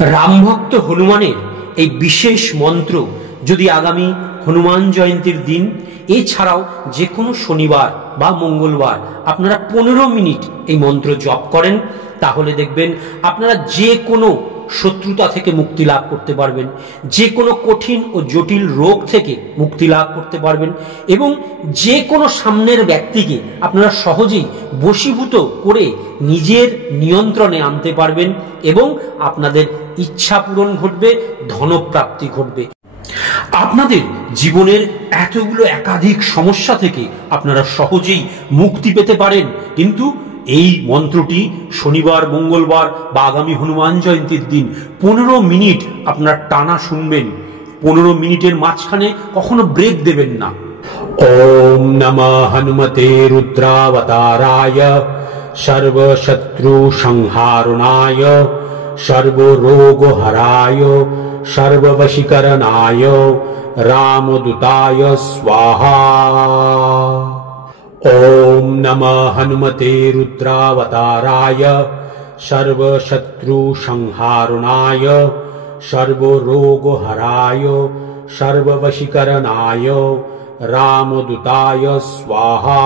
রামভক্ত হনুমানের এই বিশেষ মন্ত্র যদি আগামী হনুমান জয়ন্তীর দিন এছাড়াও যে কোনো শনিবার বা মঙ্গলবার আপনারা 15 মিনিট এই মন্ত্র জপ করেন, তাহলে দেখবেন আপনারা যে কোনো শত্রুতা থেকে মুক্তি লাভ করতে পারবেন, যে কোনো কঠিন ও জটিল রোগ থেকে মুক্তি লাভ করতে পারবেন এবং যে কোনো সামনের ব্যক্তিকে আপনারা সহজেই বশীভূত করে নিজের নিয়ন্ত্রণে আনতে পারবেন এবং আপনাদের ইচ্ছা পূরণ ঘটবে, ধনপ্রাপ্তি ঘটবে। আপনাদের জীবনের এতগুলো একাধিক সমস্যা থেকে আপনারা সহজেই মুক্তি পেতে পারেন। কিন্তু এই মন্ত্রটি শনিবার, মঙ্গলবার বা আগামী হনুমান জয়ন্তীর দিন 15 মিনিট আপনারা টানা শুনবেন। 15 মিনিটের মাঝখানে কখনো ব্রেক দেবেন না। ওম নমঃ হনুমতে রুদ্রাবতারায় সর্বশত্রু সংহারণায় সর্বরোগহরায় সর্ববশীকরণায় রামদূতায় স্বাহা। ओम नमः हनुमते रुद्रावताराय सर्वशत्रु संहारणाय सर्वरोगहराय सर्ववशीकरणाय रामदूताय स्वाहा।